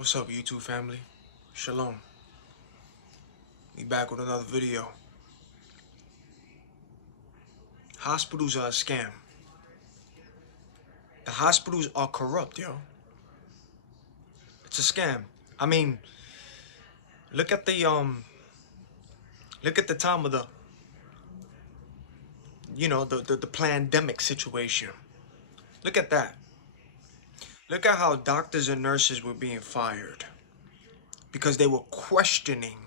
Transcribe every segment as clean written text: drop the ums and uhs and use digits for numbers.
What's up, YouTube family? Shalom. We back with another video. Hospitals are a scam. The hospitals are corrupt, yo. It's a scam. I mean, look at the time of the pandemic situation. Look at that. Look at how doctors and nurses were being fired because they were questioning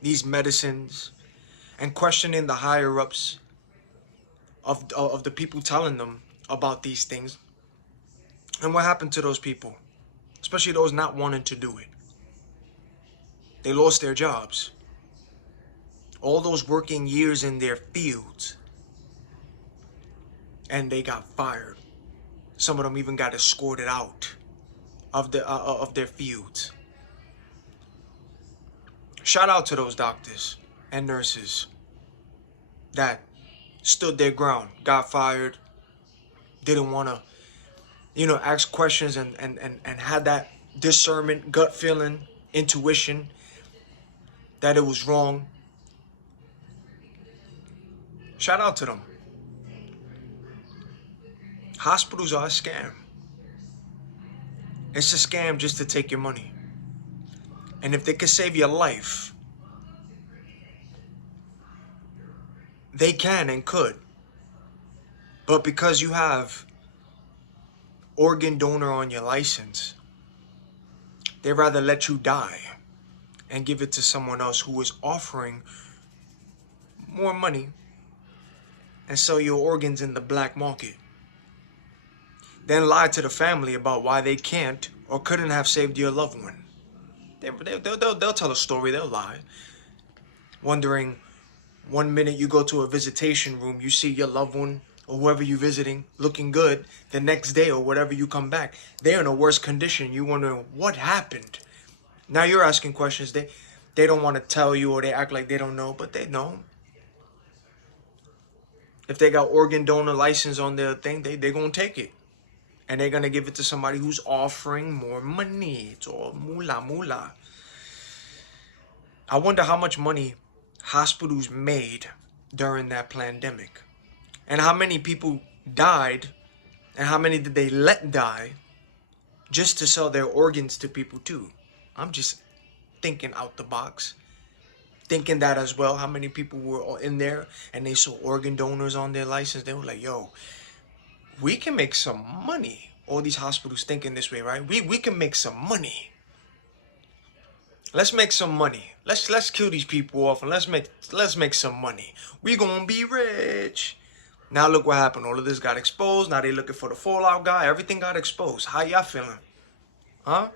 these medicines and questioning the higher ups of the people telling them about these things. And what happened to those people? Especially those not wanting to do it. They lost their jobs. All those working years in their fields. And they got fired. Some of them even got escorted out of their fields. Shout out to those doctors and nurses that stood their ground, got fired, didn't want to, ask questions and had that discernment, gut feeling, intuition that it was wrong. Shout out to them. Hospitals are a scam. It's a scam just to take your money. And if they could save your life, they can and could. But because you have organ donor on your license, they'd rather let you die and give it to someone else who is offering more money and sell your organs in the black market. Then lie to the family about why they can't or couldn't have saved your loved one. They'll tell a story, they'll lie. Wondering, one minute you go to a visitation room, you see your loved one or whoever you're visiting looking good. The next day or whatever you come back, they're in a worse condition. You wonder what happened. Now you're asking questions. They don't want to tell you, or they act like they don't know, but they know. If they got organ donor license on their thing, they're going to take it. And they're going to give it to somebody who's offering more money. It's all moolah. I wonder how much money hospitals made during that pandemic. And how many people died and how many did they let die just to sell their organs to people too. I'm just thinking out the box. Thinking that as well. How many people were in there and they saw organ donors on their license. They were like, yo, we can make some money. All these hospitals thinking this way, right? We can make some money. Let's make some money. Let's kill these people off and let's make some money. We gonna be rich. Now look what happened. All of this got exposed. Now they looking for the fallout guy. Everything got exposed. How y'all feeling? Huh?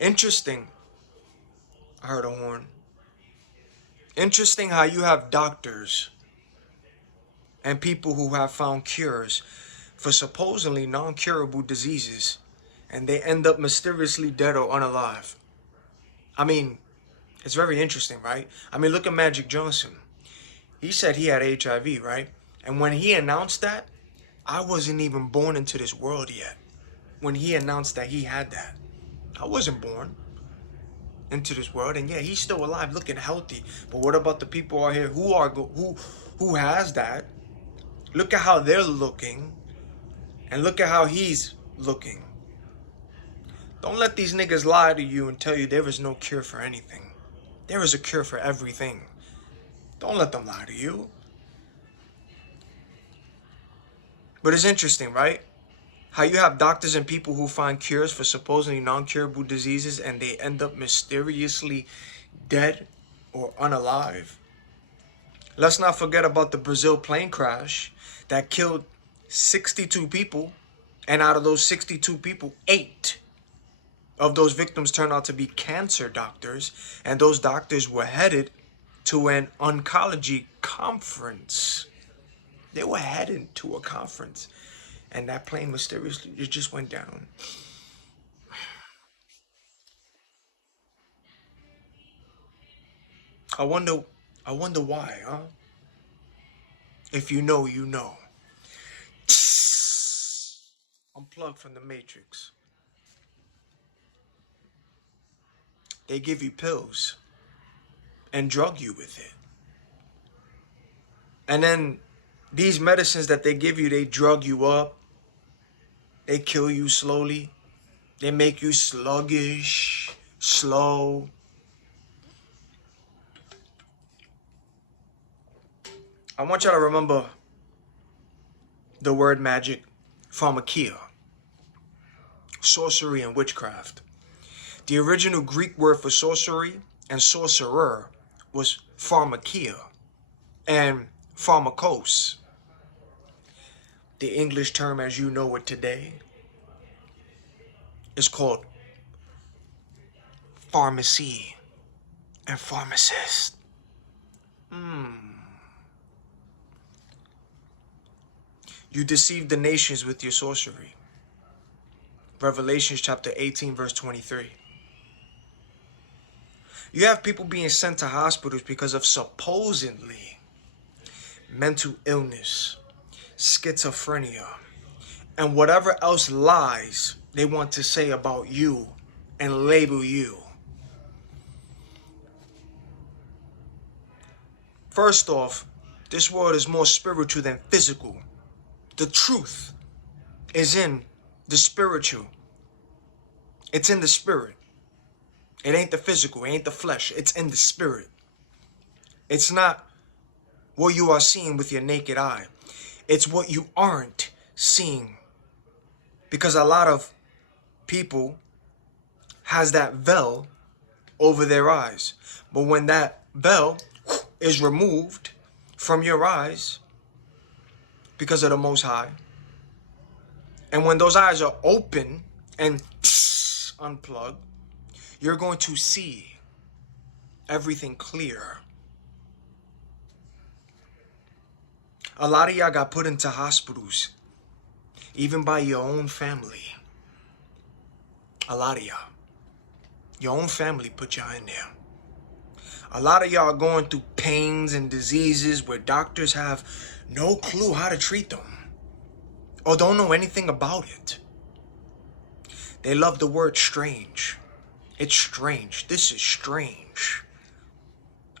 Interesting. I heard a horn. Interesting how you have doctors and people who have found cures for supposedly non-curable diseases, and they end up mysteriously dead or unalive. I mean, it's very interesting, right? I mean, look at Magic Johnson. He said he had HIV, right? And when he announced that, I wasn't even born into this world yet. When he announced that he had that, I wasn't born into this world, and yeah, he's still alive, looking healthy. But what about the people out here who has that? Look at how they're looking, and look at how he's looking. Don't let these niggas lie to you and tell you there is no cure for anything. There is a cure for everything. Don't let them lie to you. But it's interesting, right? How you have doctors and people who find cures for supposedly non-curable diseases and they end up mysteriously dead or unalive. Let's not forget about the Brazil plane crash that killed 62 people. And out of those 62 people, 8 of those victims turned out to be cancer doctors. And those doctors were headed to an oncology conference. They were headed to a conference. And that plane mysteriously, it just went down. I wonder why, huh? If you know, you know. I'm unplug from the matrix. They give you pills and drug you with it. And then these medicines that they give you, they drug you up. They kill you slowly. They make you sluggish, slow. I want y'all to remember the word magic, pharmakia, sorcery and witchcraft. The original Greek word for sorcery and sorcerer was pharmakia and pharmakos. The English term as you know it today is called pharmacy and pharmacist. You deceived the nations with your sorcery. Revelations chapter 18 verse 23. You have people being sent to hospitals because of supposedly mental illness, schizophrenia, and whatever else lies they want to say about you and label you. First off, this world is more spiritual than physical. The truth is in the spiritual. It's in the spirit. It ain't the physical. It ain't the flesh. It's in the spirit. It's not what you are seeing with your naked eye. It's what you aren't seeing. Because a lot of people has that veil over their eyes. But when that veil is removed from your eyes because of the Most High, and when those eyes are open and unplugged, you're going to see everything clear. A lot of y'all got put into hospitals, even by your own family. A lot of y'all. Your own family put y'all in there. A lot of y'all are going through pains and diseases where doctors have no clue how to treat them or don't know anything about it. They love the word strange. It's strange. This is strange.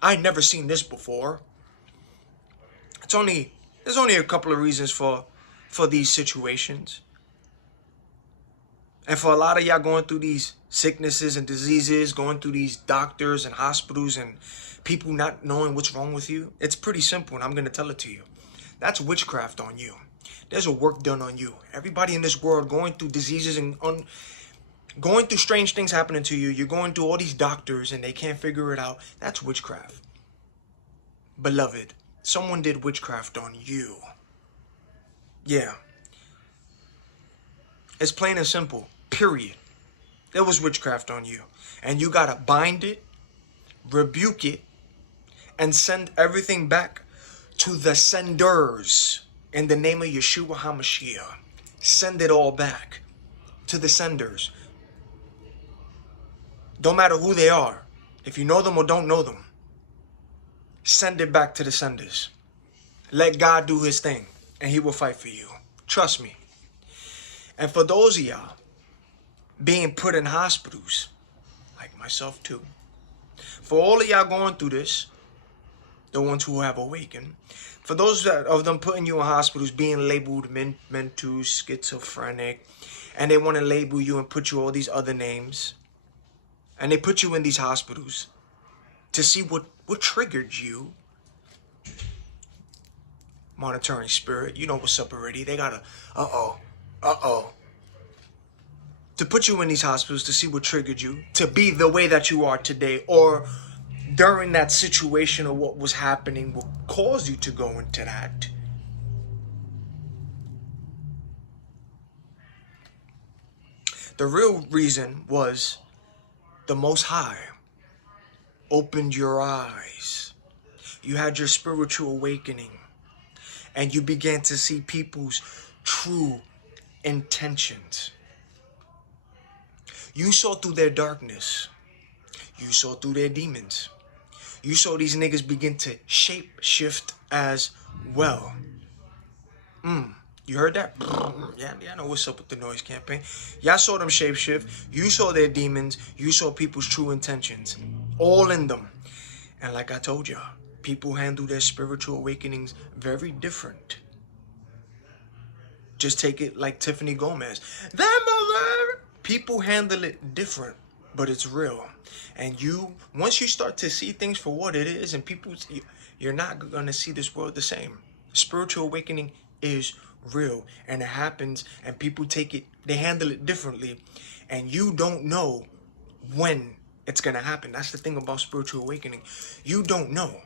I'd never seen this before. There's only a couple of reasons for these situations. And for a lot of y'all going through these sicknesses and diseases, going through these doctors and hospitals and people not knowing what's wrong with you, it's pretty simple, and I'm going to tell it to you. That's witchcraft on you. There's a work done on you. Everybody in this world going through diseases and going through strange things happening to you. You're going through all these doctors and they can't figure it out. That's witchcraft. Beloved, someone did witchcraft on you. Yeah. It's plain and simple. Period. There was witchcraft on you. And you gotta bind it, rebuke it, and send everything back to the senders in the name of Yeshua HaMashiach. Send it all back to the senders. Don't matter who they are. If you know them or don't know them, send it back to the senders. Let God do his thing, and he will fight for you. Trust me. And for those of y'all being put in hospitals, like myself too, for all of y'all going through this, the ones who have awakened, for those of them putting you in hospitals, being labeled mental, schizophrenic, and they want to label you and put you all these other names, and they put you in these hospitals to see what triggered you. Monitoring spirit, you know what's up already. They got a to put you in these hospitals to see what triggered you to be the way that you are today, or during that situation, or what was happening will cause you to go into that. The real reason was the Most High opened your eyes. You had your spiritual awakening, and you began to see people's true intentions. You saw through their darkness. You saw through their demons. You saw these niggas begin to shape shift as well. You heard that? Yeah, I know what's up with the noise campaign. Y'all saw them shapeshift. You saw their demons. You saw people's true intentions. All in them. And like I told y'all, people handle their spiritual awakenings very different. Just take it like Tiffany Gomez. That mother! People handle it different, but it's real. And once you start to see things for what it is, and you're not going to see this world the same. Spiritual awakening is real, and it happens, and people they handle it differently, and you don't know when it's going to happen. That's the thing about spiritual awakening. You don't know.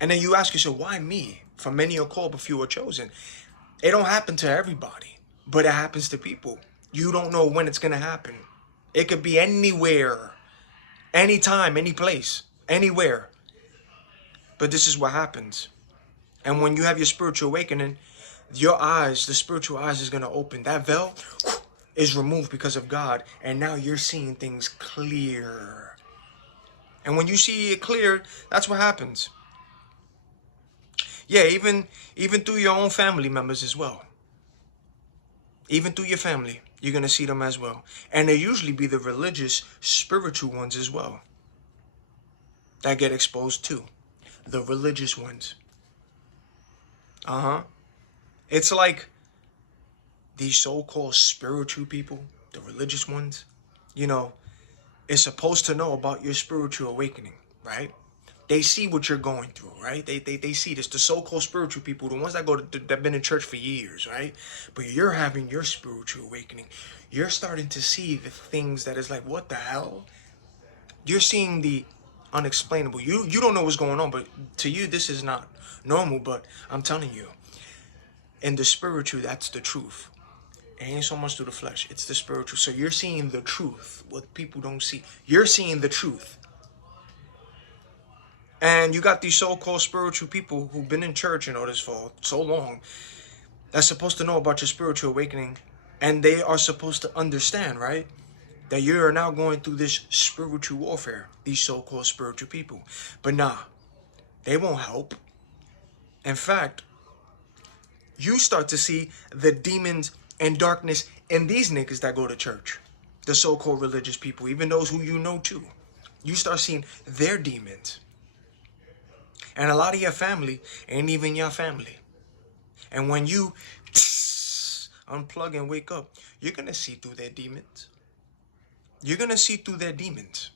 And then you ask yourself, why me? For many are called, but few are chosen. It don't happen to everybody, but it happens to people. You don't know when it's going to happen. It could be anywhere, anytime, any place, anywhere. But this is what happens. And when you have your spiritual awakening, the spiritual eyes is going to open. That veil is removed because of God. And now you're seeing things clear. And when you see it clear, that's what happens. Yeah, even through your own family members as well. Even through your family, you're going to see them as well. And they usually be the religious, spiritual ones as well that get exposed too. The religious ones. It's like these so-called spiritual people, the religious ones, is supposed to know about your spiritual awakening, right? They see what you're going through, right? They see this. The so-called spiritual people, the ones that been in church for years, right? But you're having your spiritual awakening. You're starting to see the things that is like, what the hell? You're seeing the unexplainable. You don't know what's going on, but to you, this is not normal. But I'm telling you, in the spiritual, that's the truth. It ain't so much through the flesh. It's the spiritual. So you're seeing the truth. What people don't see. You're seeing the truth. And you got these so-called spiritual people who've been in church and all this for so long that's supposed to know about your spiritual awakening. And they are supposed to understand, right? That you are now going through this spiritual warfare. These so-called spiritual people. But nah, they won't help. In fact, you start to see the demons and darkness in these niggas that go to church. The so-called religious people, even those who you know too. You start seeing their demons. And a lot of your family ain't even your family. And when you unplug and wake up, you're going to see through their demons. You're going to see through their demons.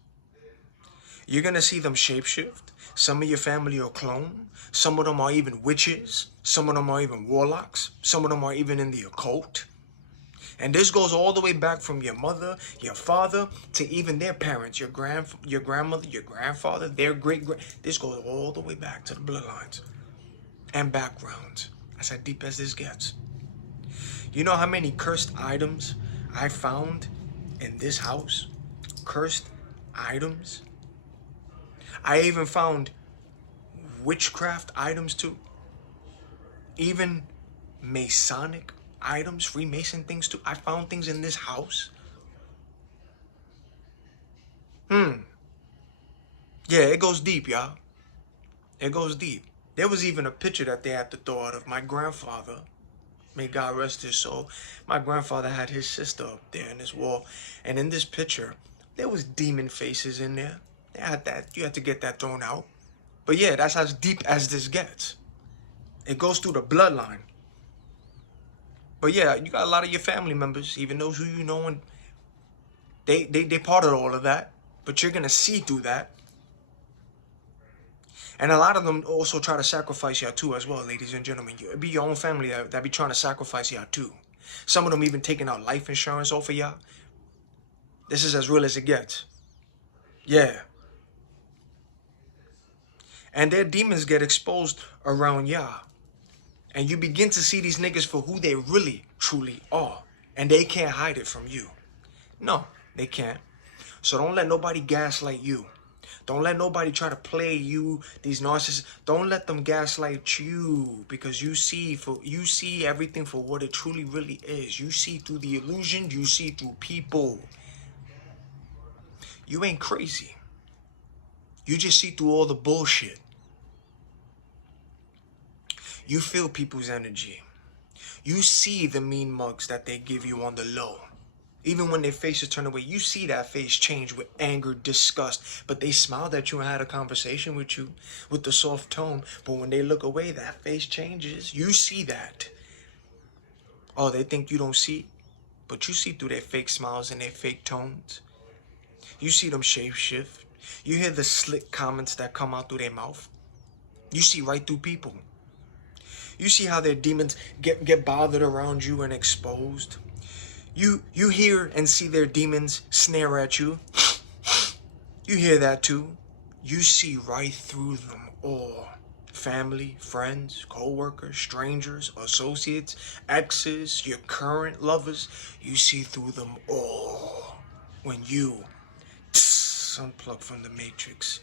You're going to see them shapeshift. Some of your family are clone. Some of them are even witches. Some of them are even warlocks. Some of them are even in the occult. And this goes all the way back from your mother, your father, to even their parents, your grandmother, your grandfather, their this goes all the way back to the bloodlines and backgrounds. That's how deep as this gets. You know how many cursed items I found in this house? Cursed items. I even found witchcraft items too. Even Masonic items, Freemason things too. I found things in this house. Yeah, it goes deep, y'all. It goes deep. There was even a picture that they had to throw out of my grandfather. May God rest his soul. My grandfather had his sister up there in this wall. And in this picture, there was demon faces in there. They had that. You had to get that thrown out. But yeah, that's as deep as this gets. It goes through the bloodline. But yeah, you got a lot of your family members, even those who you know, and they part of all of that. But you're going to see through that. And a lot of them also try to sacrifice y'all too as well, ladies and gentlemen. It be your own family that be trying to sacrifice y'all too. Some of them even taking out life insurance off of y'all. This is as real as it gets. Yeah. And their demons get exposed around y'all. And you begin to see these niggas for who they really, truly are. And they can't hide it from you. No, they can't. So don't let nobody gaslight you. Don't let nobody try to play you, these narcissists. Don't let them gaslight you, because you see everything for what it truly really is. You see through the illusion, you see through people. You ain't crazy. You just see through all the bullshit. You feel people's energy. You see the mean mugs that they give you on the low. Even when their faces turn away, you see that face change with anger, disgust. But they smiled at you and had a conversation with you with the soft tone. But when they look away, that face changes. You see that. Oh, they think you don't see? But you see through their fake smiles and their fake tones. You see them shape shift. You hear the slick comments that come out through their mouth. You see right through people. You see how their demons get bothered around you and exposed. You hear and see their demons snare at you. You hear that too. You see right through them all. Family, friends, co-workers, strangers, associates, exes, your current lovers. You see through them all. When you unplug from the matrix.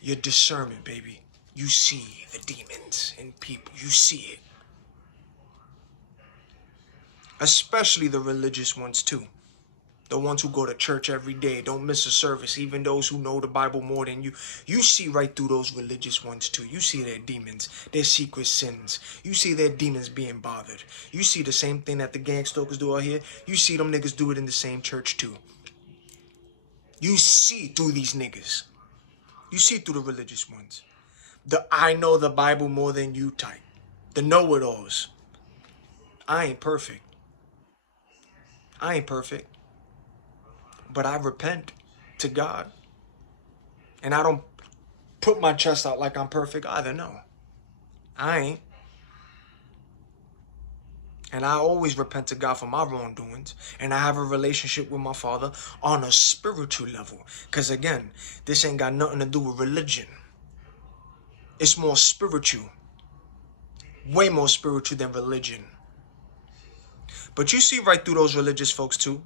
Your discernment, baby. You see the demons in people. You see it. Especially the religious ones too. The ones who go to church every day, don't miss a service, even those who know the Bible more than you. You see right through those religious ones too. You see their demons, their secret sins. You see their demons being bothered. You see the same thing that the gang stalkers do out here. You see them niggas do it in the same church too. You see through these niggas. You see through the religious ones. The I know the Bible more than you type. The know-it-alls. I ain't perfect. I ain't perfect. But I repent to God. And I don't put my chest out like I'm perfect either. No. I ain't. And I always repent to God for my wrongdoings. And I have a relationship with my Father on a spiritual level. Because again, this ain't got nothing to do with religion. It's more spiritual. Way more spiritual than religion. But you see right through those religious folks too.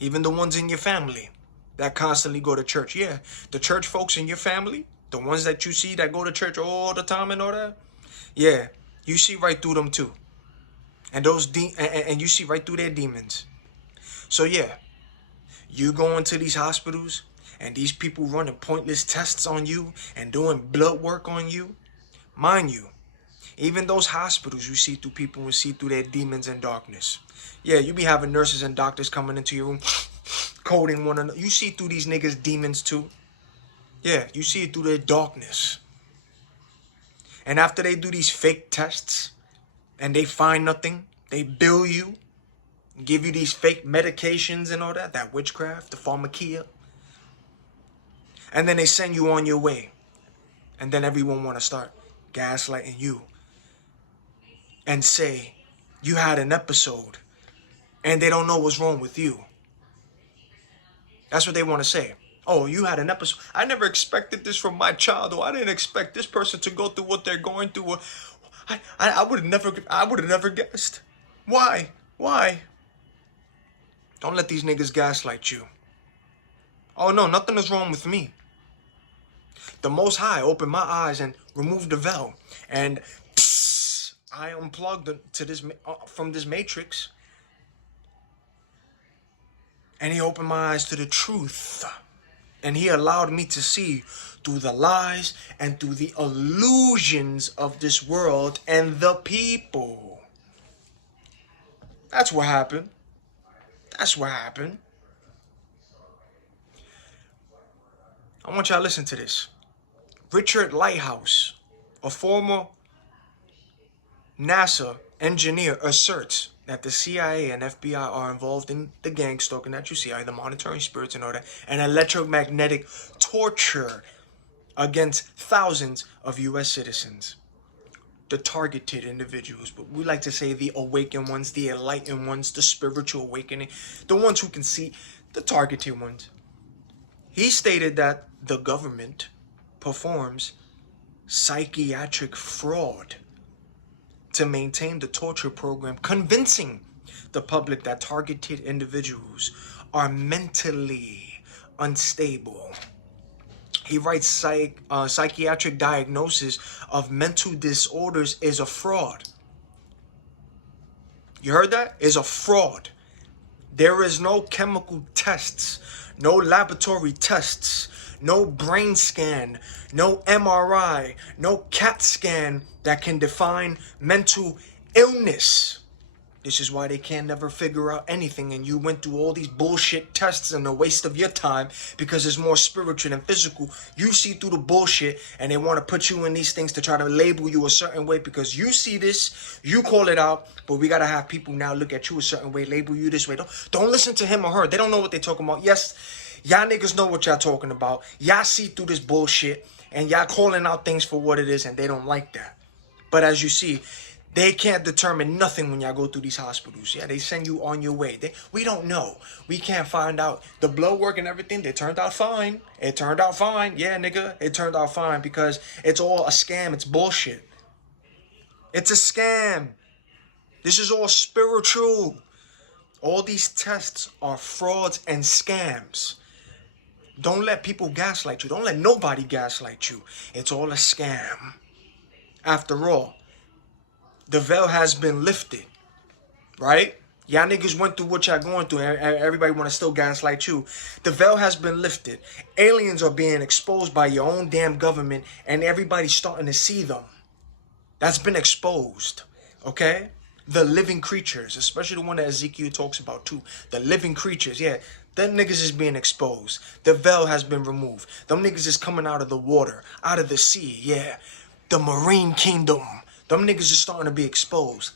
Even the ones in your family that constantly go to church. Yeah, the church folks in your family, the ones that you see that go to church all the time and all that. Yeah, you see right through them too. And those and you see right through their demons. So yeah, you go into these hospitals and these people running pointless tests on you and doing blood work on you. Mind you, even those hospitals, you see through people and see through their demons and darkness. Yeah, you be having nurses and doctors coming into your room, coding one another. You see through these niggas' demons too. Yeah, you see it through their darkness. And after they do these fake tests and they find nothing, they bill you, give you these fake medications and all that witchcraft, the pharmakia. And then they send you on your way. And then everyone want to start gaslighting you and say you had an episode and they don't know what's wrong with you. That's what they want to say. Oh, you had an episode. I never expected this from my child, or I didn't expect this person to go through what they're going through. Or I would have never guessed. Why? Don't let these niggas gaslight you. Oh no, nothing is wrong with me. The Most High opened my eyes and removed the veil, and I unplugged from this matrix, and he opened my eyes to the truth, and he allowed me to see through the lies and through the illusions of this world and the people. That's what happened. I want y'all to listen to this. Richard Lighthouse, a former NASA engineer, asserts that the CIA and FBI are involved in the gang stalking that you see, either monitoring spirits and all that, and electromagnetic torture against thousands of U.S. citizens. The targeted individuals, but we like to say the awakened ones, the enlightened ones, the spiritual awakening, the ones who can see, the targeted ones. He stated that the government performs psychiatric fraud to maintain the torture program, convincing the public that targeted individuals are mentally unstable. He writes psychiatric diagnosis of mental disorders is a fraud. You heard that? Is a fraud. There is no chemical tests, no laboratory tests, no brain scan, no MRI, no CAT scan that can define mental illness. This is why they can't never figure out anything, and you went through all these bullshit tests and a waste of your time because it's more spiritual than physical. You see through the bullshit, and they want to put you in these things to try to label you a certain way because you see this, you call it out, but we got to have people now look at you a certain way, label you this way. Don't listen to him or her. They don't know what they're talking about. Yes, y'all niggas know what y'all talking about. Y'all see through this bullshit, and y'all calling out things for what it is, and they don't like that. But as you see, they can't determine nothing when y'all go through these hospitals. Yeah, they send you on your way. We don't know. We can't find out. The blood work and everything, they turned out fine. It turned out fine. Yeah, nigga, it turned out fine because it's all a scam. It's bullshit. It's a scam. This is all spiritual. All these tests are frauds and scams. Don't let people gaslight you. Don't let nobody gaslight you. It's all a scam. After all, the veil has been lifted, right? Y'all niggas went through what y'all going through. Everybody want to still gaslight you. The veil has been lifted. Aliens are being exposed by your own damn government, and everybody's starting to see them. That's been exposed, okay? The living creatures, especially the one that Ezekiel talks about too. The living creatures, yeah. Them niggas is being exposed. The veil has been removed. Them niggas is coming out of the water, out of the sea, yeah. The marine kingdom. Them niggas is starting to be exposed.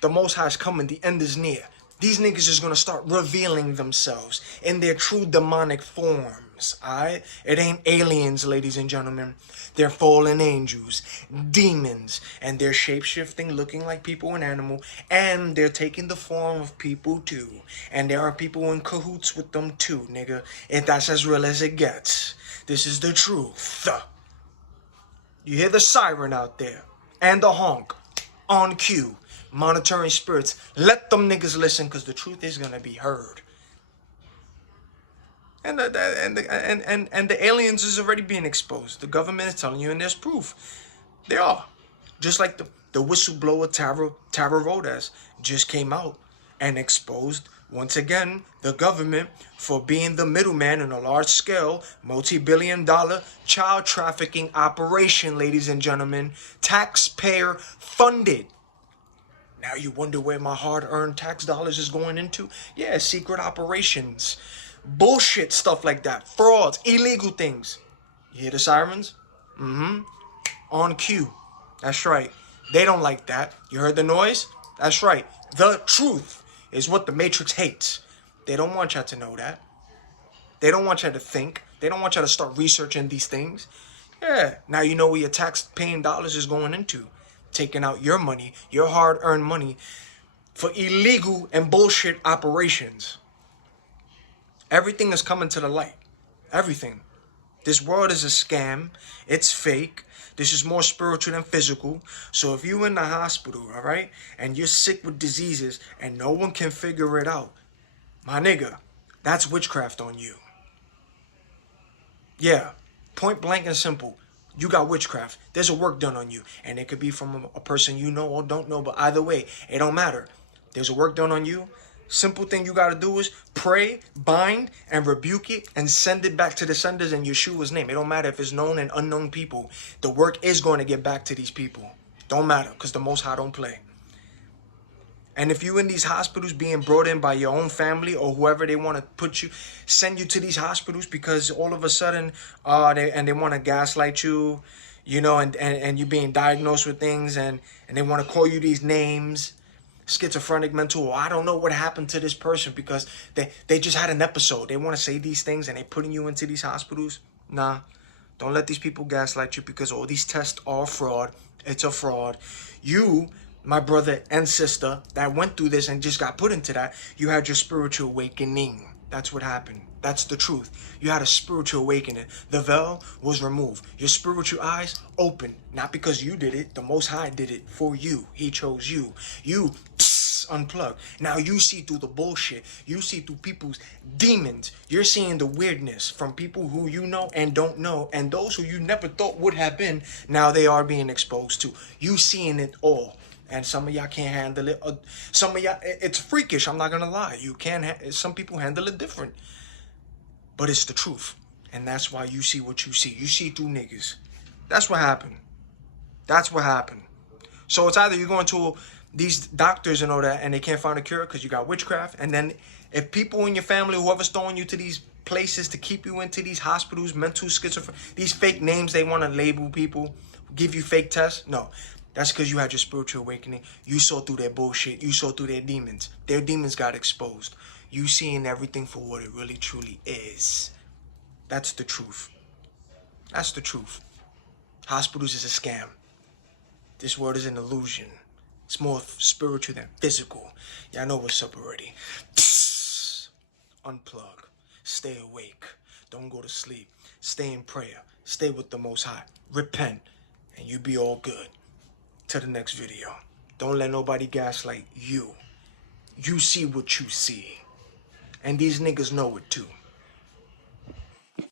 The Most High is coming. The end is near. These niggas is going to start revealing themselves in their true demonic forms. Alright? It ain't aliens, ladies and gentlemen. They're fallen angels, demons, and they're shape-shifting, looking like people and animal, and they're taking the form of people too. And there are people in cahoots with them too, nigga. And that's as real as it gets. This is the truth. You hear the siren out there and the honk on cue. Monitoring spirits. Let them niggas listen because the truth is going to be heard. And the aliens is already being exposed. The government is telling you, and there's proof. They are. Just like the whistleblower Tara Rodas just came out and exposed once again the government for being the middleman in a large-scale, multi-billion-dollar child trafficking operation, ladies and gentlemen. Taxpayer funded. Now you wonder where my hard-earned tax dollars is going into? Yeah, secret operations. Bullshit stuff like that. Frauds. Illegal things. You hear the sirens? On cue. That's right. They don't like that. You heard the noise? That's right. The truth is what the Matrix hates. They don't want y'all to know that. They don't want y'all to think. They don't want y'all to start researching these things. Yeah. Now you know where your tax-paying dollars is going into. Taking out your money, your hard-earned money, for illegal and bullshit operations. Everything is coming to the light. Everything. This world is a scam. It's fake. This is more spiritual than physical. So if you're in the hospital, all right, and you're sick with diseases and no one can figure it out, my nigga, that's witchcraft on you. Yeah, point blank and simple. You got witchcraft. There's a work done on you. And it could be from a person you know or don't know, but either way, it don't matter. There's a work done on you. Simple thing you got to do is pray, bind, and rebuke it, and send it back to the senders in Yeshua's name. It don't matter if it's known and unknown people. The work is going to get back to these people. Don't matter, because the Most High don't play. And if you in these hospitals being brought in by your own family or whoever they want to put you, send you to these hospitals because all of a sudden they want to gaslight you, you know, and you're being diagnosed with things and they want to call you these names. Schizophrenic, mental, I don't know what happened to this person because they just had an episode. They want to say these things and they putting you into these hospitals. Nah, don't let these people gaslight you because all these tests are fraud. It's a fraud. You, my brother and sister that went through this and just got put into that, you had your spiritual awakening. That's what happened. That's the truth. You had a spiritual awakening. The veil was removed. Your spiritual eyes opened. Not because you did it. The Most High did it for you. He chose you. You unplug. Now you see through the bullshit. You see through people's demons. You're seeing the weirdness from people who you know and don't know. And those who you never thought would have been, now they are being exposed to. You seeing it all. And some of y'all can't handle it. Some of y'all, it's freakish. I'm not going to lie. You can't, some people handle it different. But it's the truth. And that's why you see what you see. You see through niggas. That's what happened. That's what happened. So it's either you're going to these doctors and all that, and they can't find a cure because you got witchcraft. And then if people in your family, whoever's throwing you to these places to keep you into these hospitals, mental schizophrenia, these fake names they want to label people, give you fake tests. No, that's because you had your spiritual awakening. You saw through their bullshit. You saw through their demons. Their demons got exposed. You seeing everything for what it really truly is. That's the truth. That's the truth. Hospitals is a scam. This world is an illusion. It's more spiritual than physical. Y'all know what's up already. Psst. Unplug. Stay awake. Don't go to sleep. Stay in prayer. Stay with the Most High. Repent. And you be all good. Till the next video. Don't let nobody gaslight you. You see what you see. And these niggas know it too.